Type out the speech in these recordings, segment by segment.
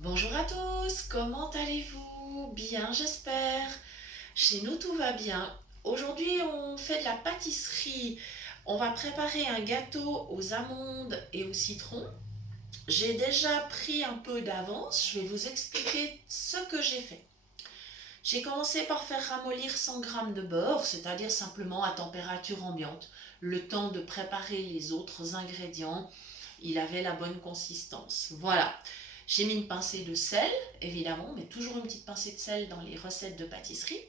Bonjour à tous, comment allez-vous? Bien, j'espère. Chez nous, tout va bien. Aujourd'hui, on fait de la pâtisserie. On va préparer un gâteau aux amandes et au citron. J'ai déjà pris un peu d'avance. Je vais vous expliquer ce que j'ai fait. J'ai commencé par faire ramollir 100 g de beurre, c'est-à-dire simplement à température ambiante, le temps de préparer les autres ingrédients. Il avait la bonne consistance. Voilà. J'ai mis une pincée de sel, évidemment, mais toujours une petite pincée de sel dans les recettes de pâtisserie.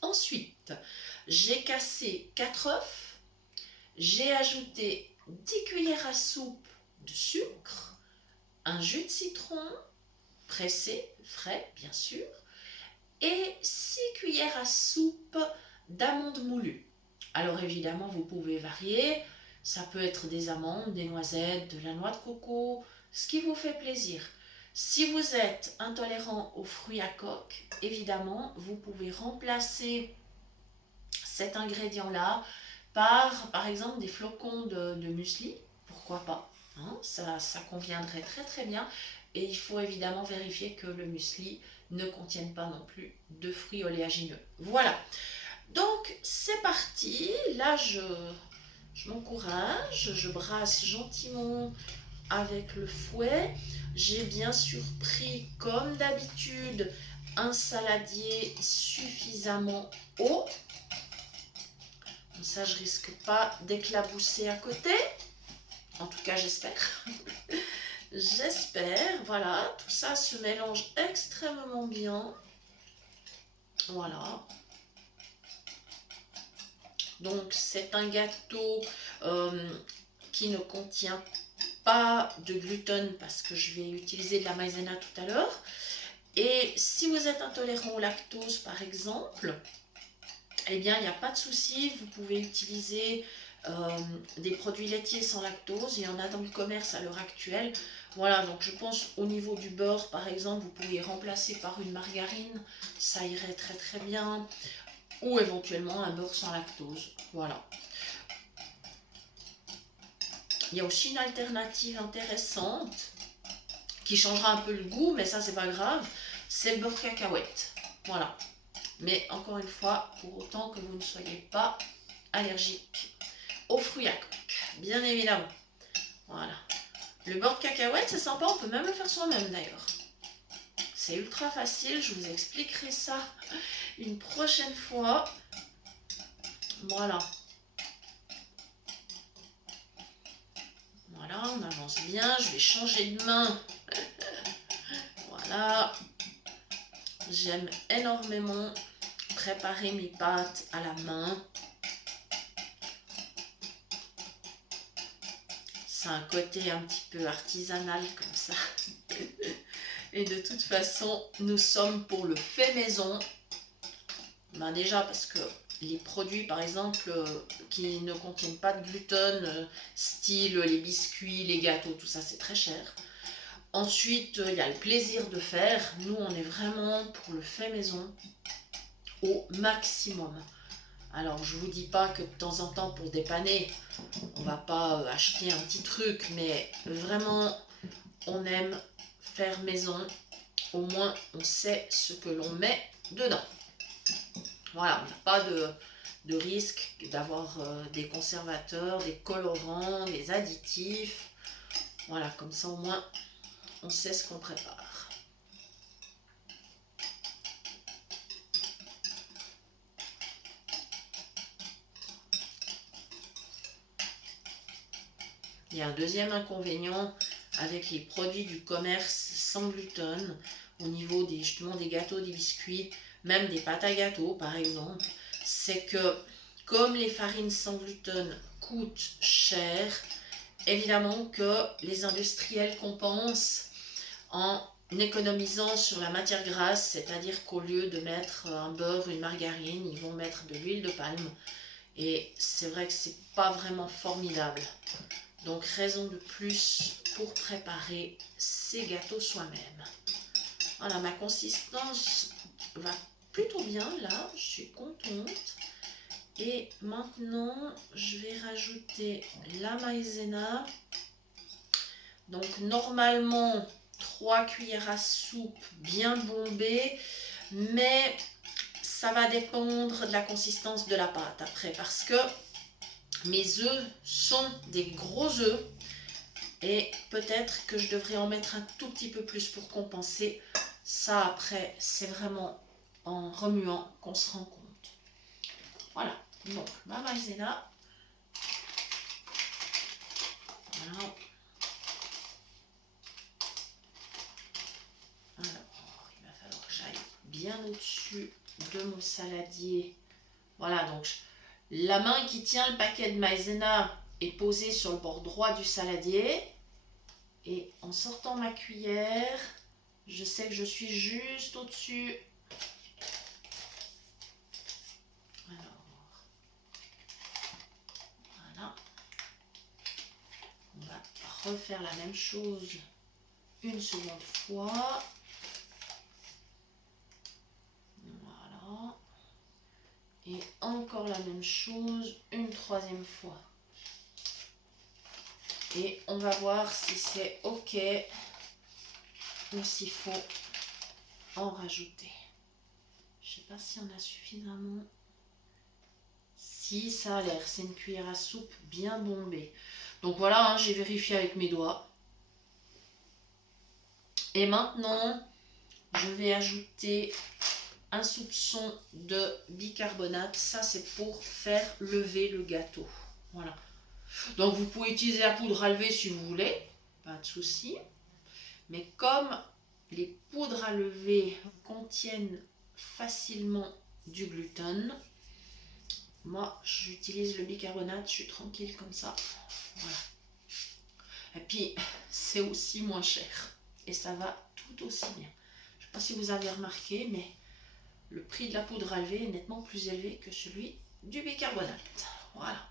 Ensuite, j'ai cassé 4 œufs, j'ai ajouté 10 cuillères à soupe de sucre, un jus de citron pressé, frais bien sûr, et 6 cuillères à soupe d'amandes moulues. Alors évidemment, vous pouvez varier. Ça peut être des amandes, des noisettes, de la noix de coco, ce qui vous fait plaisir. Si vous êtes intolérant aux fruits à coque, évidemment, vous pouvez remplacer cet ingrédient-là par exemple, des flocons de muesli. Pourquoi pas, hein, ça conviendrait très très bien. Et il faut évidemment vérifier que le muesli ne contienne pas non plus de fruits oléagineux. Voilà. Donc, c'est parti. Là, je m'encourage. Je brasse gentiment avec le fouet. J'ai bien sûr pris, comme d'habitude, un saladier suffisamment haut. Comme ça, je risque pas d'éclabousser à côté. En tout cas, j'espère. J'espère. Voilà, tout ça se mélange extrêmement bien. Voilà. Donc, c'est un gâteau qui ne contient pas de gluten parce que je vais utiliser de la maïzena tout à l'heure. Et si vous êtes intolérant au lactose, par exemple, eh bien, il n'y a pas de souci, vous pouvez utiliser des produits laitiers sans lactose. Il y en a dans le commerce à l'heure actuelle. Voilà, donc je pense au niveau du beurre, par exemple, vous pouvez remplacer par une margarine. Ça irait très très bien. Ou éventuellement un beurre sans lactose. Voilà. Il y a aussi une alternative intéressante qui changera un peu le goût, mais ça c'est pas grave. C'est le beurre cacahuète. Voilà. Mais encore une fois, pour autant que vous ne soyez pas allergique aux fruits à coque, bien évidemment. Voilà. Le beurre de cacahuète, c'est sympa, on peut même le faire soi-même d'ailleurs. C'est ultra facile, je vous expliquerai ça une prochaine fois. Voilà. Voilà, on avance bien, je vais changer de main. Voilà. J'aime énormément préparer mes pâtes à la main. C'est un côté un petit peu artisanal comme ça. Et de toute façon, nous sommes pour le fait maison. Ben déjà parce que les produits, par exemple, qui ne contiennent pas de gluten, style les biscuits, les gâteaux, tout ça, c'est très cher. Ensuite, il y a le plaisir de faire. Nous, on est vraiment pour le fait maison au maximum. Alors, je vous dis pas que de temps en temps, pour dépanner, on va pas acheter un petit truc, mais vraiment, on aime faire maison. Au moins, on sait ce que l'on met dedans. Voilà, on n'a pas de risque d'avoir des conservateurs, des colorants, des additifs. Voilà, comme ça au moins, on sait ce qu'on prépare. Il y a un deuxième inconvénient avec les produits du commerce sans gluten, au niveau justement des gâteaux, des biscuits, même des pâtes à gâteaux par exemple, c'est que comme les farines sans gluten coûtent cher, évidemment que les industriels compensent en économisant sur la matière grasse, c'est-à-dire qu'au lieu de mettre un beurre, une margarine, ils vont mettre de l'huile de palme. Et c'est vrai que c'est pas vraiment formidable. Donc raison de plus pour préparer ces gâteaux soi-même. Voilà, ma consistance va plutôt bien là, je suis contente. Et maintenant, je vais rajouter la maïzena. Donc normalement, 3 cuillères à soupe bien bombées, mais ça va dépendre de la consistance de la pâte après, parce que mes œufs sont des gros œufs et peut-être que je devrais en mettre un tout petit peu plus pour compenser. Ça après, c'est vraiment en remuant qu'on se rend compte. Voilà, donc ma maïzena. Voilà. Alors, il va falloir que j'aille bien au-dessus de mon saladier. Voilà, donc la main qui tient le paquet de maïzena est posée sur le bord droit du saladier. Et en sortant ma cuillère, je sais que je suis juste au-dessus. Alors, voilà. On va refaire la même chose une seconde fois. Voilà. Et encore la même chose une troisième fois. Et on va voir si c'est OK ou s'il faut en rajouter. Je ne sais pas si on a suffisamment. Si, ça a l'air. C'est une cuillère à soupe bien bombée. Donc voilà, hein, j'ai vérifié avec mes doigts. Et maintenant, je vais ajouter un soupçon de bicarbonate. Ça, c'est pour faire lever le gâteau. Voilà. Donc vous pouvez utiliser la poudre à lever si vous voulez. Pas de souci. Mais comme les poudres à lever contiennent facilement du gluten, moi j'utilise le bicarbonate, je suis tranquille comme ça. Voilà. Et puis c'est aussi moins cher et ça va tout aussi bien. Je ne sais pas si vous avez remarqué, mais le prix de la poudre à lever est nettement plus élevé que celui du bicarbonate. Voilà.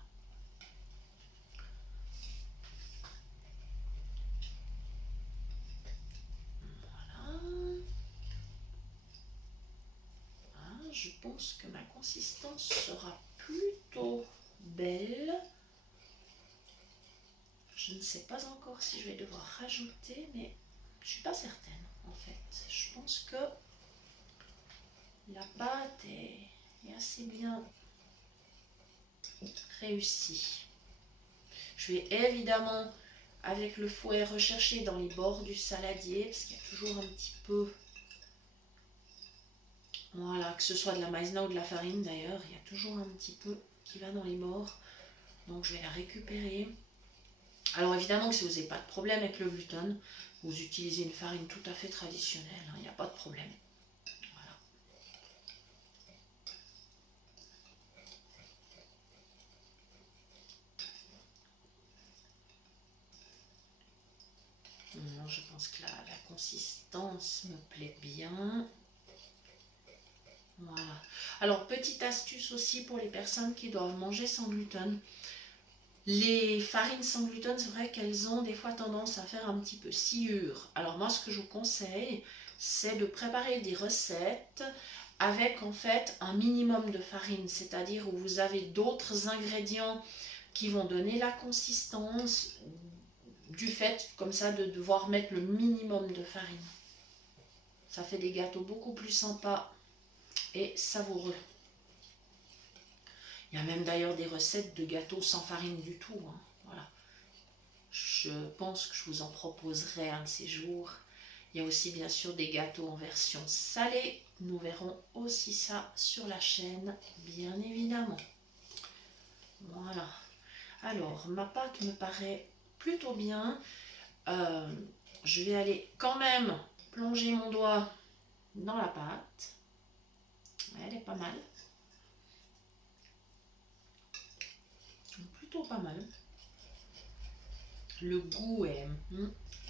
Je pense que ma consistance sera plutôt belle. Je ne sais pas encore si je vais devoir rajouter, mais je ne suis pas certaine en fait. Je pense que la pâte est assez bien réussie. Je vais évidemment avec le fouet rechercher dans les bords du saladier, parce qu'il y a toujours un petit peu, voilà, que ce soit de la maïzena ou de la farine d'ailleurs, il y a toujours un petit peu qui va dans les bords. Donc je vais la récupérer. Alors évidemment que si vous n'avez pas de problème avec le gluten, vous utilisez une farine tout à fait traditionnelle, hein, il n'y a pas de problème. Voilà. Non, je pense que la consistance me plaît bien. Voilà. Alors petite astuce aussi pour les personnes qui doivent manger sans gluten. Les farines sans gluten, c'est vrai qu'elles ont des fois tendance à faire un petit peu sciure. Alors moi, ce que je vous conseille, c'est de préparer des recettes avec en fait un minimum de farine, c'est-à-dire où vous avez d'autres ingrédients qui vont donner la consistance du fait comme ça de devoir mettre le minimum de farine. Ça fait des gâteaux beaucoup plus sympas et savoureux. Il y a même d'ailleurs des recettes de gâteaux sans farine du tout, hein. Voilà. Je pense que je vous en proposerai un de ces jours. Il y a aussi bien sûr des gâteaux en version salée. Nous verrons aussi ça sur la chaîne, bien évidemment. Voilà. Alors, ma pâte me paraît plutôt bien. Je vais aller quand même plonger mon doigt dans la pâte. Elle est pas mal. Plutôt pas mal. Le goût est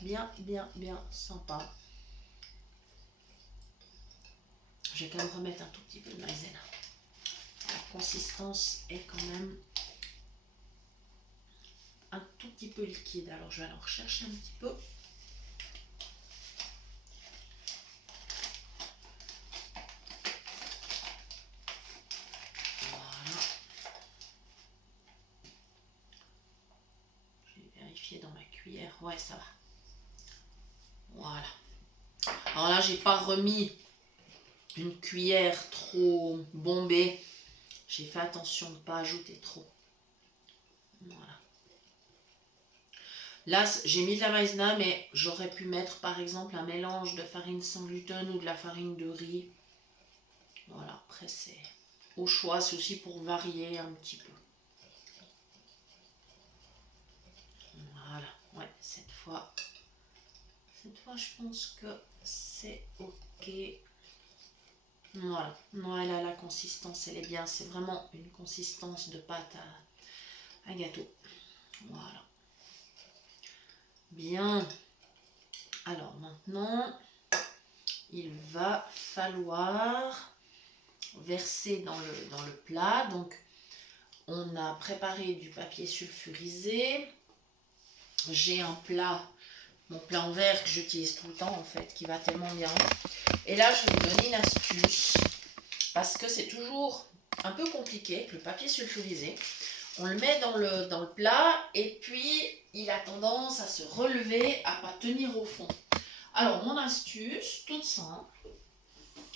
bien sympa. Je vais quand même remettre un tout petit peu de maïzena. La consistance est quand même un tout petit peu liquide. Alors je vais aller en rechercher un petit peu. Voilà. Je vais vérifier dans ma cuillère. Ouais, ça va. Voilà. Alors là, j'ai pas remis une cuillère trop bombée. J'ai fait attention de ne pas ajouter trop. Voilà. Là, j'ai mis de la maïzena, mais j'aurais pu mettre par exemple un mélange de farine sans gluten ou de la farine de riz. Voilà, après c'est au choix, c'est aussi pour varier un petit peu. Voilà, ouais, cette fois je pense que c'est ok. Voilà, non, elle a la consistance, elle est bien, c'est vraiment une consistance de pâte à gâteau. Voilà. Bien. Alors maintenant, il va falloir verser dans le plat. Donc, on a préparé du papier sulfurisé. J'ai un plat, mon plat en verre que j'utilise tout le temps en fait, qui va tellement bien. Et là, je vais vous donner une astuce parce que c'est toujours un peu compliqué avec le papier sulfurisé. On le met dans le plat et puis il a tendance à se relever, à ne pas tenir au fond. Alors, mon astuce, toute simple,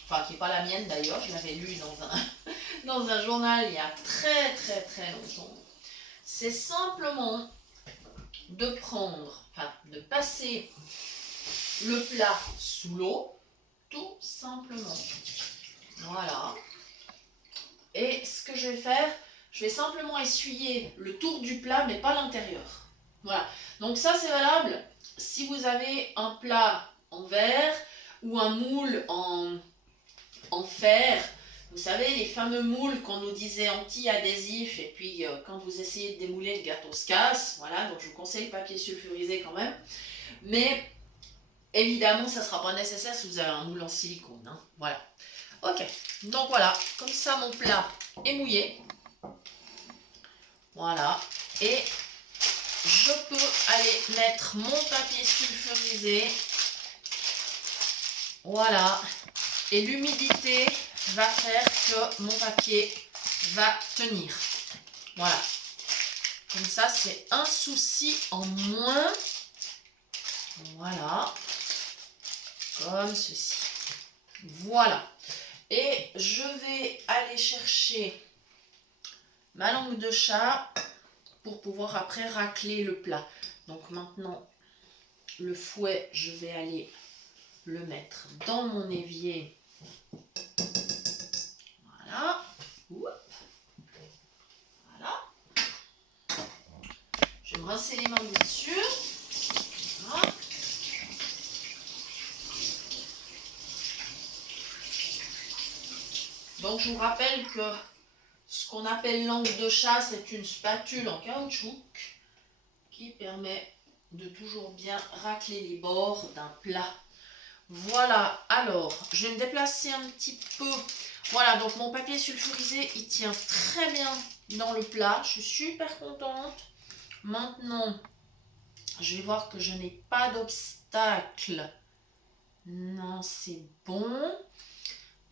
enfin qui n'est pas la mienne d'ailleurs, je l'avais lu dans un journal il y a très très très longtemps, c'est simplement de prendre, enfin de passer le plat sous l'eau, tout simplement. Voilà. Et ce que je vais faire, je vais simplement essuyer le tour du plat, mais pas l'intérieur. Voilà. Donc ça, c'est valable si vous avez un plat en verre ou un moule en fer. Vous savez, les fameux moules qu'on nous disait anti-adhésifs, et puis quand vous essayez de démouler, le gâteau se casse. Voilà, donc je vous conseille le papier sulfurisé quand même. Mais évidemment, ça ne sera pas nécessaire si vous avez un moule en silicone. Hein. Voilà. Ok, donc voilà, comme ça mon plat est mouillé. Voilà, et je peux aller mettre mon papier sulfurisé. Voilà, et l'humidité va faire que mon papier va tenir. Voilà, comme ça c'est un souci en moins. Voilà, comme ceci. Voilà, et je vais aller chercher ma langue de chat pour pouvoir après racler le plat. Donc maintenant, le fouet, je vais aller le mettre dans mon évier. Voilà. Voilà. Je vais me rincer les mains bien sûr. Voilà. Donc je vous rappelle que ce qu'on appelle langue de chat, c'est une spatule en caoutchouc qui permet de toujours bien racler les bords d'un plat. Voilà, alors je vais me déplacer un petit peu. Voilà, donc mon papier sulfurisé, il tient très bien dans le plat. Je suis super contente. Maintenant, je vais voir que je n'ai pas d'obstacle. Non, c'est bon.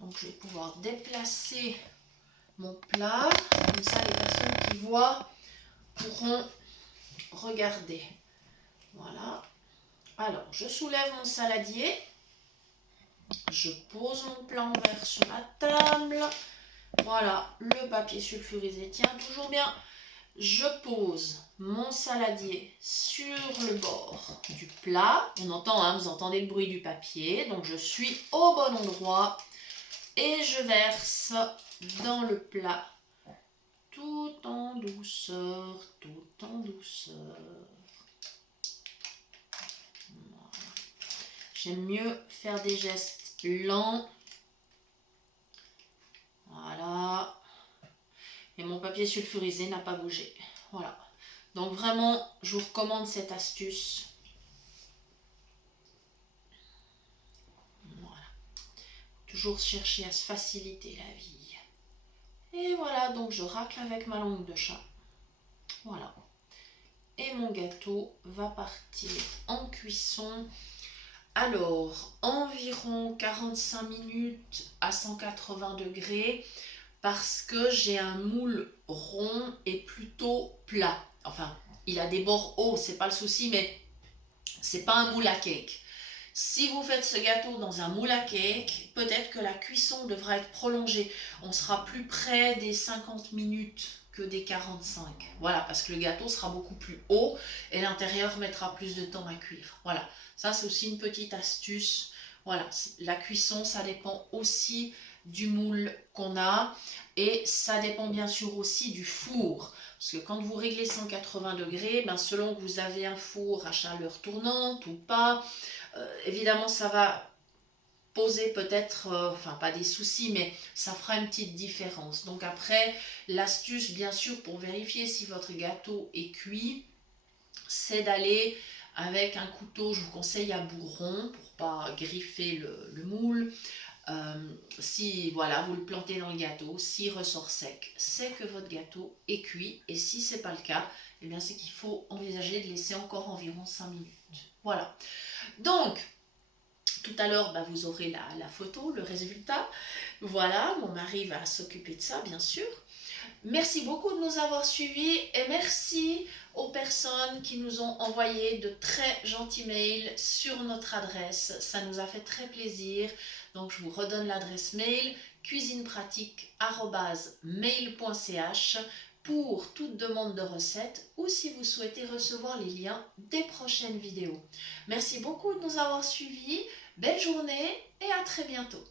Donc je vais pouvoir déplacer mon plat. Comme ça, les personnes qui voient pourront regarder. Voilà. Alors, je soulève mon saladier. Je pose mon plat en verre sur la table. Voilà, le papier sulfurisé tient toujours bien. Je pose mon saladier sur le bord du plat. On entend, hein, vous entendez le bruit du papier. Donc je suis au bon endroit et je verse dans le plat tout en douceur, tout en douceur. Voilà. J'aime mieux faire des gestes lents. Voilà. Et mon papier sulfurisé n'a pas bougé. Voilà. Donc vraiment, je vous recommande cette astuce. Voilà. Toujours chercher à se faciliter la vie. Et voilà, donc je racle avec ma langue de chat. Voilà. Et mon gâteau va partir en cuisson. Alors, environ 45 minutes à 180 degrés parce que j'ai un moule rond et plutôt plat. Enfin, il a des bords hauts, c'est pas le souci, mais c'est pas un moule à cake. Si vous faites ce gâteau dans un moule à cake, peut-être que la cuisson devra être prolongée. On sera plus près des 50 minutes que des 45. Voilà, parce que le gâteau sera beaucoup plus haut et l'intérieur mettra plus de temps à cuire. Voilà, ça c'est aussi une petite astuce. Voilà, la cuisson, ça dépend aussi du moule qu'on a et ça dépend bien sûr aussi du four. Parce que quand vous réglez 180 degrés, ben selon que vous avez un four à chaleur tournante ou pas, évidemment ça va poser peut-être, enfin pas des soucis, mais ça fera une petite différence. Donc après, l'astuce bien sûr pour vérifier si votre gâteau est cuit, c'est d'aller avec un couteau, je vous conseille à bourron pour pas griffer le moule. Si voilà, vous le plantez dans le gâteau, s'il ressort sec, c'est que votre gâteau est cuit. Et si c'est pas le cas, eh bien c'est qu'il faut envisager de laisser encore environ 5 minutes. Voilà. Donc, tout à l'heure, bah, vous aurez la photo, le résultat. Voilà, mon mari va s'occuper de ça, bien sûr. Merci beaucoup de nous avoir suivis et merci aux personnes qui nous ont envoyé de très gentils mails sur notre adresse. Ça nous a fait très plaisir. Donc je vous redonne l'adresse mail cuisinepratique@mail.ch pour toute demande de recette ou si vous souhaitez recevoir les liens des prochaines vidéos. Merci beaucoup de nous avoir suivis. Belle journée et à très bientôt.